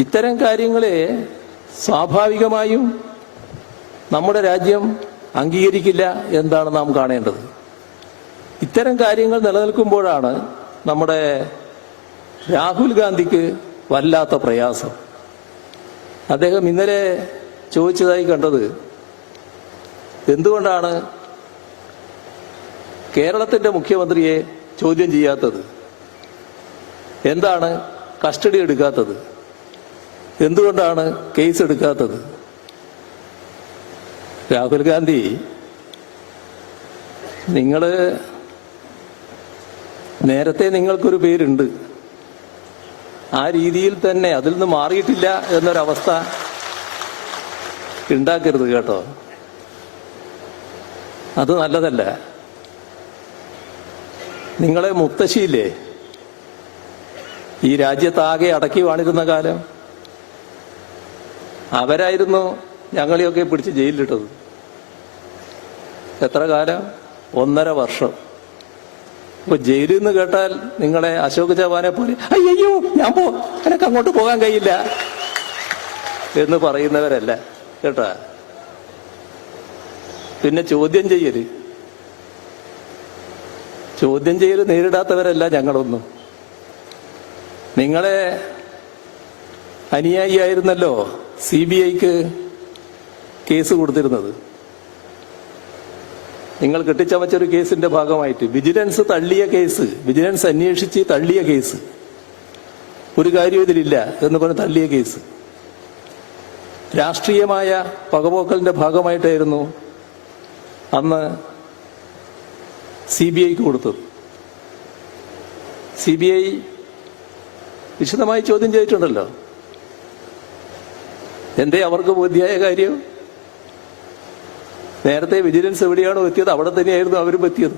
ഇത്തരം കാര്യങ്ങളെ സ്വാഭാവികമായും നമ്മുടെ രാജ്യം അംഗീകരിക്കില്ല എന്നാണ് നാം കാണേണ്ടത്. ഇത്തരം കാര്യങ്ങൾ നിലനിൽക്കുമ്പോഴാണ് നമ്മുടെ രാഹുൽ ഗാന്ധിക്ക് വല്ലാത്ത പ്രയാസം. അദ്ദേഹം ഇന്നലെ ചോദിച്ചതായി കണ്ടത്, എന്തുകൊണ്ടാണ് കേരളത്തിന്റെ മുഖ്യമന്ത്രിയെ ചോദ്യം ചെയ്യാത്തത്, എന്താണ് കസ്റ്റഡി എടുക്കാത്തത്, എന്തുകൊണ്ടാണ് കേസ് എടുക്കാത്തത്? രാഹുൽ ഗാന്ധി, നേരത്തെ നിങ്ങൾക്കൊരു പേരുണ്ട്, ആ രീതിയിൽ തന്നെ അതിൽ നിന്ന് മാറിയിട്ടില്ല എന്നൊരവസ്ഥ ഉണ്ടാക്കരുത് കേട്ടോ. അത് നല്ലതല്ല. നിങ്ങളെ മുത്തശ്ശിയില്ലേ ഈ രാജ്യത്താകെ അടക്കി വാണിരുന്ന കാലം, അവരായിരുന്നു ഞങ്ങളെയൊക്കെ പിടിച്ച് ജയിലിലിട്ടത്. എത്ര കാലം? 1.5 വർഷം. ഇപ്പൊ ജയിലിൽ നിന്ന് കേട്ടാൽ നിങ്ങളെ അശോക് ചവാനെ പോലെ അയ്യോ ഞാൻ എനിക്ക് അങ്ങോട്ട് പോകാൻ കഴിയില്ല എന്ന് പറയുന്നവരല്ല കേട്ടാ. പിന്നെ ചോദ്യം ചെയ്യല് നേരിടാത്തവരല്ല ഞങ്ങളൊന്നും. നിങ്ങളെ അനുയായിയായിരുന്നല്ലോ CBIക്ക് കേസ് കൊടുത്തിരുന്നത്. നിങ്ങൾ കെട്ടിച്ചമച്ചൊരു കേസിന്റെ ഭാഗമായിട്ട് വിജിലൻസ് അന്വേഷിച്ച് തള്ളിയ കേസ്, ഒരു കാര്യം ഇതിലില്ല എന്ന് പറഞ്ഞ് തള്ളിയ കേസ്, രാഷ്ട്രീയമായ പകപോക്കലിന്റെ ഭാഗമായിട്ടായിരുന്നു അന്ന് CBIക്ക് കൊടുത്തത്. CBI വിശദമായി ചോദ്യം ചെയ്തിട്ടുണ്ടല്ലോ. എന്തേ അവർക്ക് ബോധ്യമായ കാര്യം? നേരത്തെ വിജിലൻസ് എവിടെയാണോ എത്തിയത് അവിടെ തന്നെയായിരുന്നു അവരും എത്തിയത്.